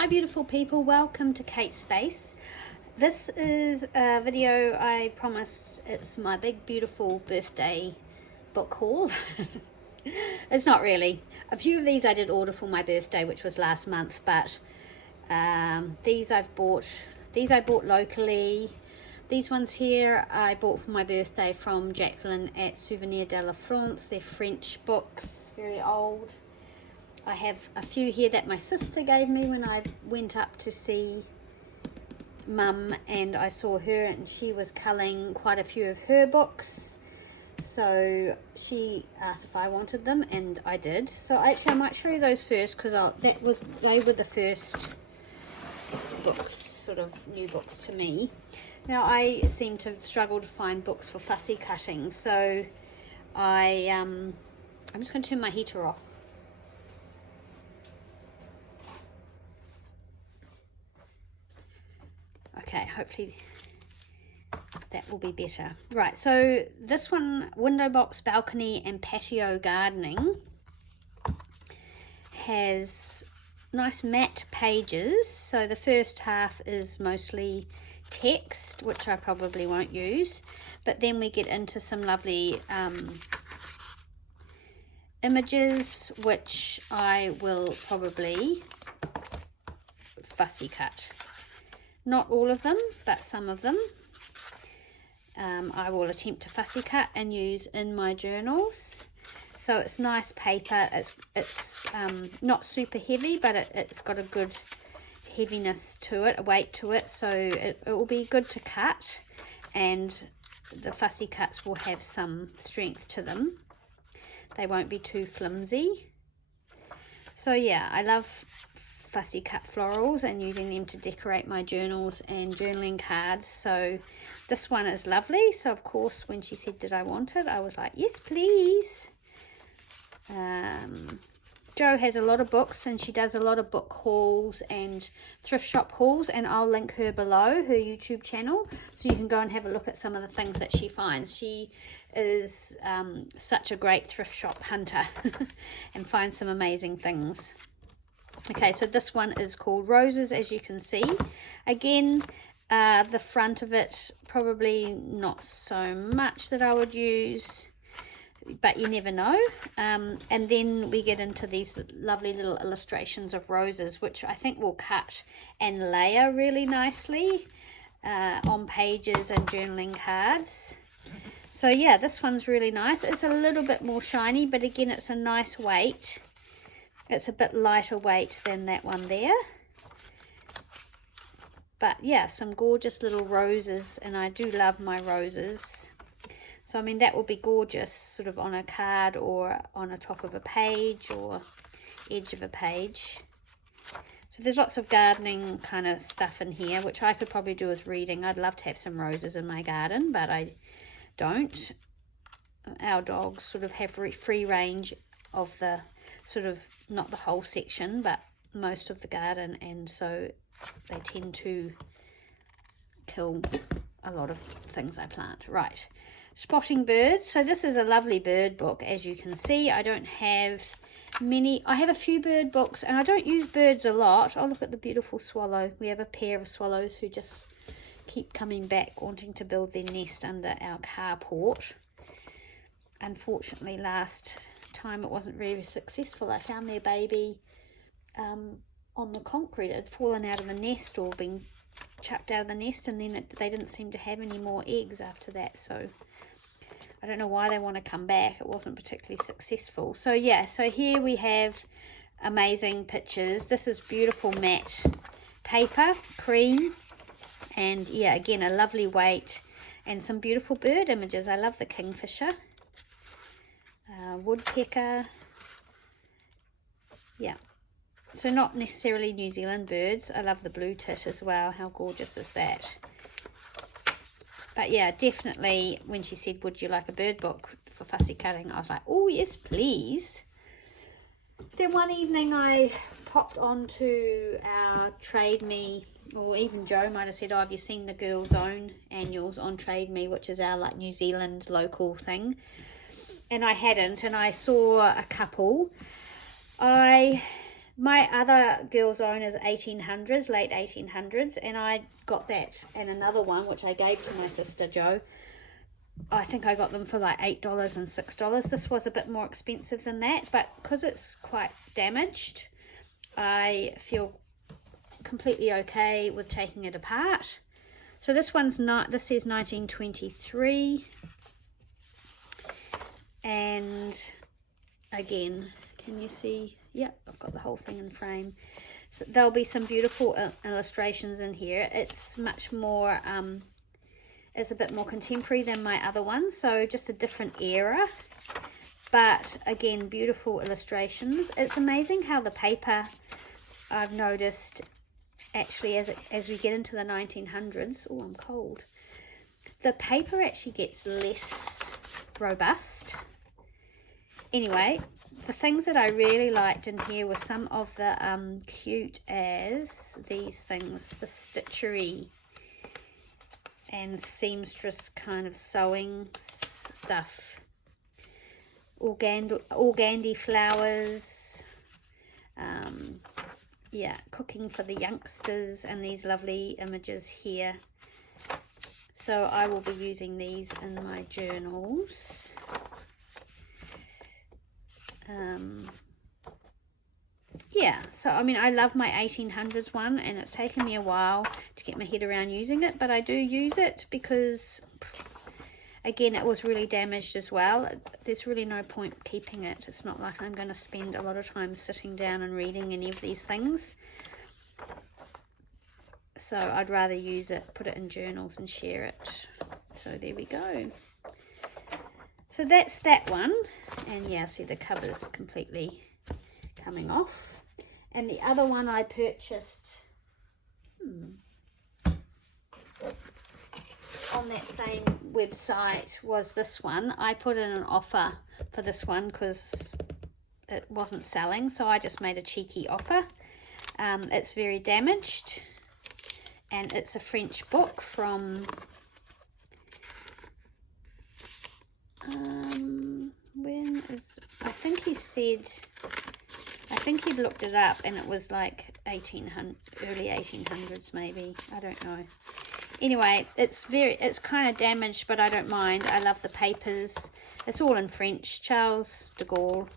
Hi beautiful people, welcome to Kate's Space. This is a video I promised. It's my big beautiful birthday book haul. It's not really. A few of these I did order for my birthday, which was last month, but these I bought locally. These ones here I bought for my birthday from Jacqueline at Souvenir de la France. They're French books, very old. I have a few here that my sister gave me when I went up to see Mum, and I saw her and she was culling quite a few of her books, so she asked if I wanted them and I did. So actually I might show you those first, because they were the first books, sort of new books to me. Now I seem to struggle to find books for fussy cutting, so I'm just going to turn my heater off. Okay, hopefully that will be better. Right, so this one, Window Box, Balcony and Patio Gardening, has nice matte pages. So the first half is mostly text, which I probably won't use, but then we get into some lovely images, which I will probably fussy cut. Not all of them, but some of them I will attempt to fussy cut and use in my journals. So it's nice paper. It's not super heavy, but it's got a good heaviness to it, a weight to it, so it will be good to cut, and the fussy cuts will have some strength to them. They won't be too flimsy. So yeah, I love fussy cut florals and using them to decorate my journals and journaling cards. So this one is lovely. So of course when she said did I want it, I was like, yes please. Jo has a lot of books and she does a lot of book hauls and thrift shop hauls, and I'll link her below, her YouTube channel, so you can go and have a look at some of the things that she finds. She is such a great thrift shop hunter and finds some amazing things. Okay, so this one is called Roses, as you can see. Again, the front of it, probably not so much that I would use, but you never know. And then we get into these lovely little illustrations of roses, which I think will cut and layer really nicely on pages and journaling cards. So yeah, this one's really nice. It's a little bit more shiny, but again, it's a nice weight. It's a bit lighter weight than that one there. But yeah, some gorgeous little roses, and I do love my roses. So I mean, that will be gorgeous sort of on a card or on a top of a page or edge of a page. So there's lots of gardening kind of stuff in here, which I could probably do with reading. I'd love to have some roses in my garden, but I don't. Our dogs sort of have free range of the sort of, not the whole section, but most of the garden, and so they tend to kill a lot of things I plant. Right, Spotting Birds. So this is a lovely bird book, as you can see. I don't have many. I have a few bird books and I don't use birds a lot. Oh, look at the beautiful swallow. We have a pair of swallows who just keep coming back wanting to build their nest under our carport. Unfortunately, last time it wasn't very successful. I found their baby on the concrete. It had fallen out of the nest or been chucked out of the nest, and then they didn't seem to have any more eggs after that. So I don't know why they want to come back. It wasn't particularly successful. So yeah, so here we have amazing pictures. This is beautiful matte paper, cream, and yeah, again a lovely weight and some beautiful bird images. I love the kingfisher. Woodpecker, yeah, so not necessarily New Zealand birds. I love the blue tit as well. How gorgeous is that? But yeah, definitely when she said would you like a bird book for fussy cutting, I was like, oh yes please. Then one evening I popped onto our Trade Me, or even Jo might have said, oh, have you seen the Girls Own annuals on Trade Me, which is our like New Zealand local thing? And I hadn't, and I saw a couple. My other Girls Own is 1800s, late 1800s, and I got that and another one which I gave to my sister Jo. I think I got them for like $8 and $6. This was a bit more expensive than that, but because it's quite damaged, I feel completely okay with taking it apart. So this one's not, this says 1923, and again, can you see? Yep, I've got the whole thing in frame. So there'll be some beautiful illustrations in here. It's much more it's a bit more contemporary than my other one, so just a different era, but again, beautiful illustrations. It's amazing how the paper, I've noticed, actually as we get into the 1900s, oh, I'm cold, the paper actually gets less robust. Anyway, the things that I really liked in here were some of the cute as these things, the stitchery and seamstress kind of sewing stuff, organdy flowers, yeah, cooking for the youngsters, and these lovely images here. So I will be using these in my journals. Yeah, so I mean, I love my 1800s one, and it's taken me a while to get my head around using it, but I do use it because, again, it was really damaged as well. There's really no point keeping it. It's not like I'm going to spend a lot of time sitting down and reading any of these things. So I'd rather use it, put it in journals and share it. So there we go. So that's that one. And yeah, see the cover's completely coming off. And the other one I purchased on that same website was this one. I put in an offer for this one because it wasn't selling, so I just made a cheeky offer. It's very damaged, and it's a French book from when is, I think he said, I think he'd looked it up and it was like 1800, early 1800s maybe, I don't know. Anyway, it's kind of damaged, but I don't mind. I love the papers. It's all in French, Charles de Gaulle.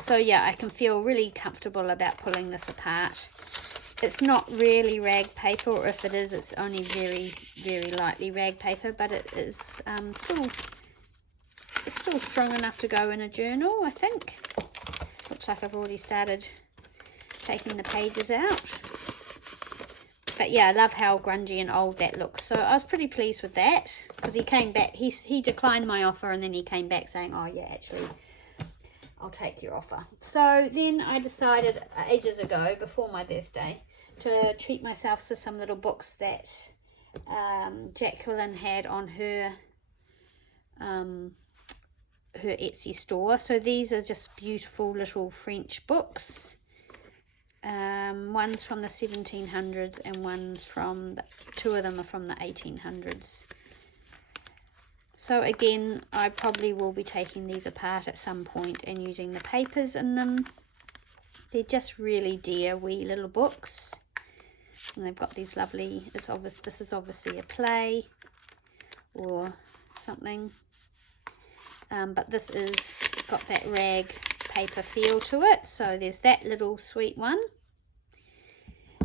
So yeah, I can feel really comfortable about pulling this apart. It's not really rag paper, or if it is, it's only very, very lightly rag paper, but it is still strong enough to go in a journal, I think. Looks like I've already started taking the pages out. But yeah, I love how grungy and old that looks. So I was pretty pleased with that, because he came back, he declined my offer, and then he came back saying, oh yeah, actually, I'll take your offer. So then I decided ages ago, before my birthday, to treat myself to some little books that Jacqueline had on her Etsy store. So these are just beautiful little French books. One's from the 1700s and one's from, two of them are from the 1800s. So again, I probably will be taking these apart at some point and using the papers in them. They're just really dear wee little books. And they've got these lovely, this is obviously a play or something. But this is got that rag paper feel to it. So there's that little sweet one.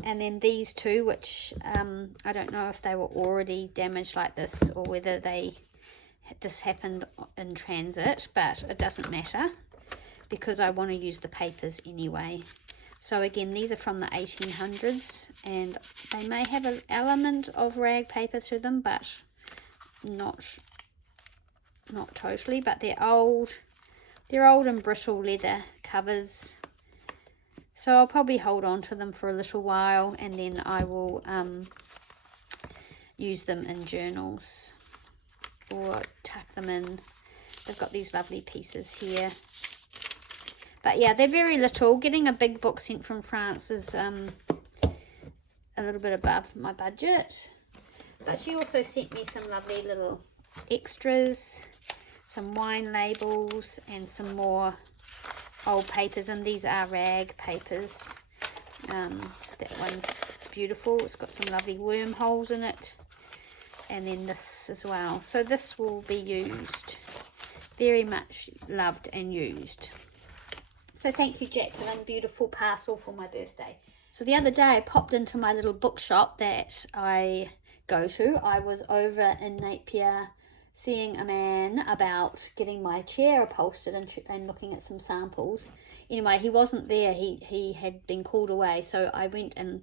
And then these two, which I don't know if they were already damaged like this or whether this happened in transit, but it doesn't matter because I want to use the papers anyway. So again, these are from the 1800s, and they may have an element of rag paper to them, but not totally. But they're old and brittle leather covers. So I'll probably hold on to them for a little while, and then I will use them in journals or tuck them in. They've got these lovely pieces here. But yeah, they're very little. Getting a big book sent from France is a little bit above my budget. But she also sent me some lovely little extras, some wine labels, and some more old papers, and these are rag papers. That one's beautiful. It's got some lovely wormholes in it, and then this as well. So this will be used, very much loved and used. So thank you, Jacqueline. Beautiful parcel for my birthday. So the other day I popped into my little bookshop that I go to. I was over in Napier seeing a man about getting my chair upholstered and looking at some samples. Anyway, he wasn't there. He had been called away, so I went and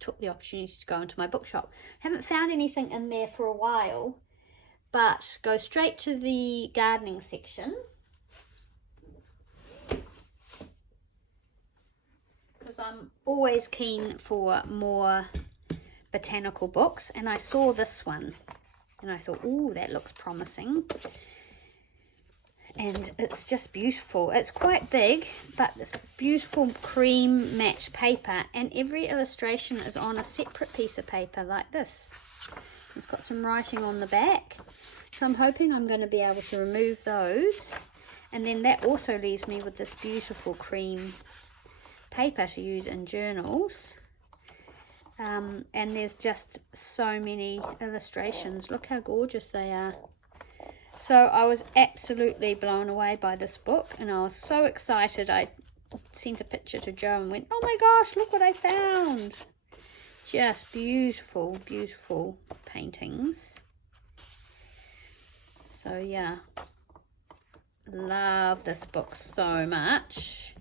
took the opportunity to go into my bookshop. Haven't found anything in there for a while, but go straight to the gardening section, because I'm always keen for more botanical books, and I saw this one and I thought, oh, that looks promising. And it's just beautiful. It's quite big, but it's beautiful cream matte paper, and every illustration is on a separate piece of paper like this. It's got some writing on the back, so I'm hoping I'm going to be able to remove those, and then that also leaves me with this beautiful cream paper to use in journals. And there's just so many illustrations. Look how gorgeous they are. So I was absolutely blown away by this book, and I was so excited. I sent a picture to Joe and went, oh my gosh, look what I found. Just beautiful, beautiful paintings. So yeah, love this book so much.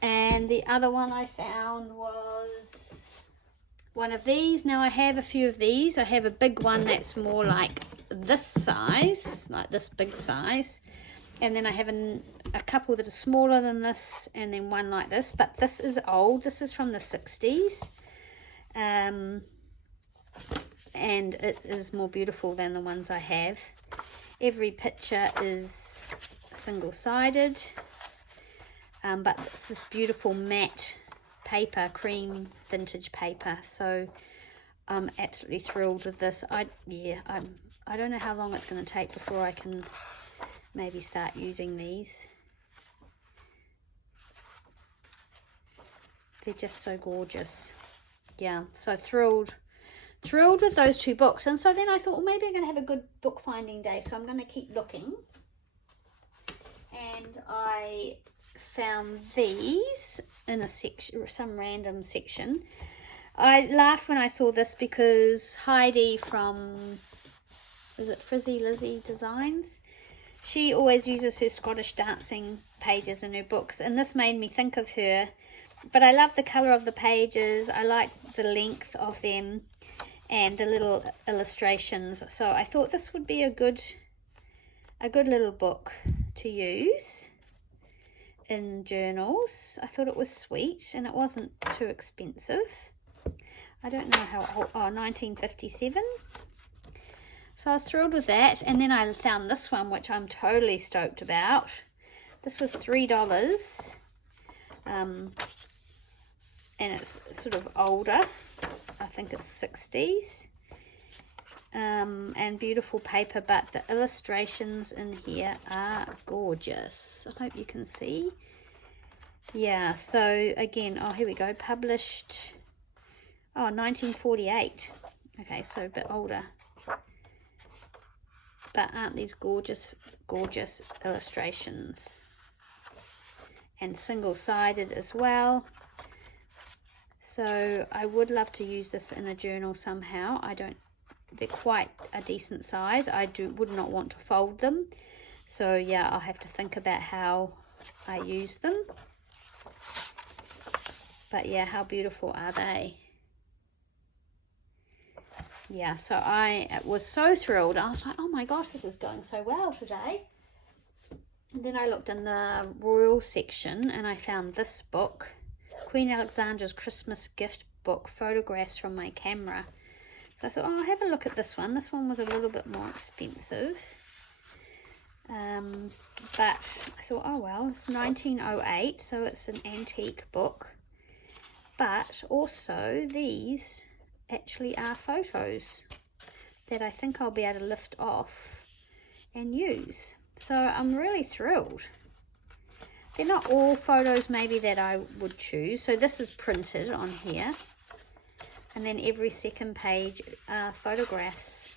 And the other one I found was one of these. Now I have a few of these. I have a big one that's more like this size, like this big size, and then I have a couple that are smaller than this, and then one like this, but this is old. This is from the 60s, and it is more beautiful than the ones I have. Every picture is single-sided, but it's this beautiful matte paper, cream vintage paper, so I'm absolutely thrilled with this. I don't know how long it's going to take before I can maybe start using these. They're just so gorgeous. Yeah, so thrilled with those two books. And so then I thought, well, maybe I'm going to have a good book finding day, so I'm going to keep looking. And I found these in a section, some random section. I laughed when I saw this because Heidi from, is it Frizzy Lizzie Designs? She always uses her Scottish dancing pages in her books, and this made me think of her. But I love the colour of the pages. I like the length of them and the little illustrations. So I thought this would be a good little book to use in journals. I thought it was sweet, and it wasn't too expensive. I don't know how old, 1957. So I was thrilled with that. And then I found this one, which I'm totally stoked about. This was $3. And it's sort of older. I think it's 60s. And beautiful paper, but the illustrations in here are gorgeous. I hope you can see. Yeah, so again, oh, here we go. Published, 1948. Okay, so a bit older. But aren't these gorgeous, gorgeous illustrations? And single-sided as well. So I would love to use this in a journal somehow. They're quite a decent size. I would not want to fold them. So yeah, I'll have to think about how I use them. But yeah, how beautiful are they? Yeah, so I was so thrilled. I was like, oh my gosh, this is going so well today. And then I looked in the Royal section and I found this book, Queen Alexandra's Christmas Gift Book, Photographs from My Camera. So I thought, oh, I'll have a look at this one. This one was a little bit more expensive. But I thought, oh well, it's 1908, so it's an antique book. But also these actually are photos that I think I'll be able to lift off and use. So I'm really thrilled. they're not all photos maybe that I would choose. So this is printed on here. And then every second page are photographs.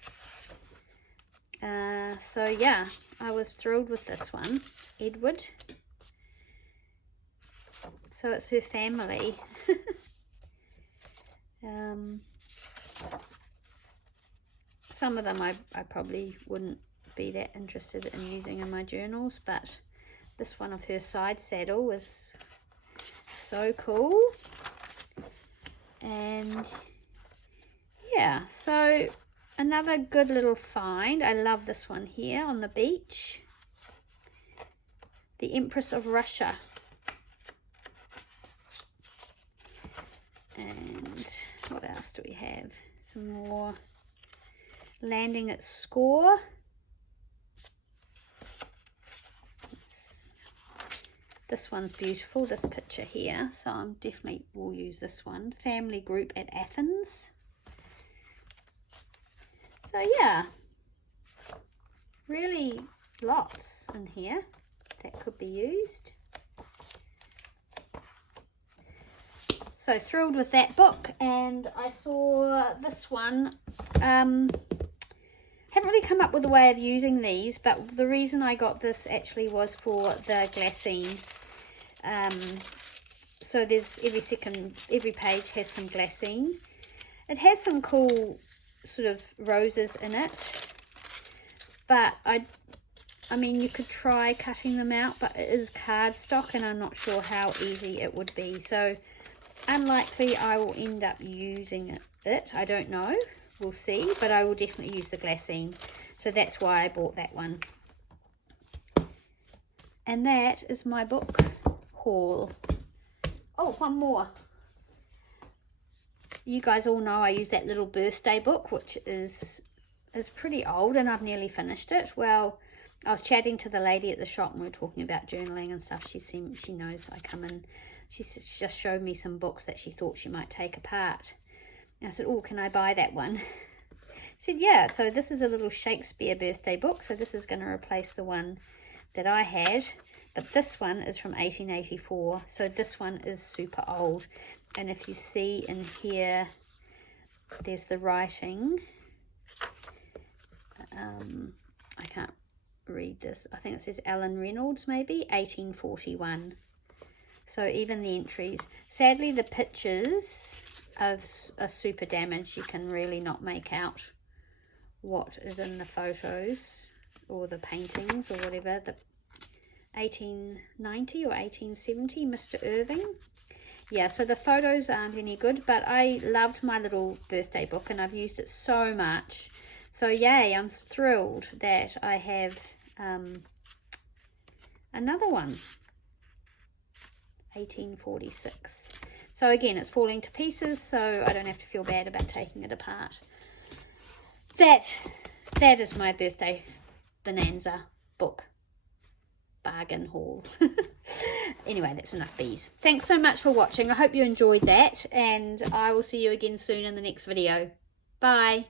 So yeah, I was thrilled with this one. Edward. So it's her family. Some of them I probably wouldn't be that interested in using in my journals, but this one of her side saddle was so cool. And yeah, so another good little find. I love this one here on the beach. The Empress of Russia. And what else do we have? Some more landing at Score. This one's beautiful, this picture here, so I definitely will use this one. Family group at Athens. So yeah, really lots in here that could be used. So thrilled with that book. And I saw this one. Haven't really come up with a way of using these, but the reason I got this actually was for the Glassine. So there's every page has some Glassine. It has some cool sort of roses in it, but I mean you could try cutting them out, but it is cardstock and I'm not sure how easy it would be. So unlikely I will end up using it. I don't know. We'll see, but I will definitely use the Glassine. So that's why I bought that one. And that is my book haul. Oh, one more. You guys all know I use that little birthday book, which is pretty old, and I've nearly finished it. Well, I was chatting to the lady at the shop and we were talking about journaling and stuff. She knows I come in. She just showed me some books that she thought she might take apart. And I said, oh, can I buy that one? I said, yeah. So this is a little Shakespeare birthday book. So this is going to replace the one that I had. But this one is from 1884. So this one is super old. And if you see in here, there's the writing. I can't read this. I think it says Alan Reynolds, maybe 1841. So even the entries. Sadly, the pictures are super damaged. You can really not make out what is in the photos or the paintings or whatever. The 1890 or 1870, Mr. Irving. Yeah, so the photos aren't any good, but I loved my little birthday book and I've used it so much. So yay, I'm thrilled that I have another one. 1846. So again, it's falling to pieces, so I don't have to feel bad about taking it apart. That is my birthday bonanza book bargain haul. Anyway, that's enough bees. Thanks so much for watching. I hope you enjoyed that, and I will see you again soon in the next video. Bye.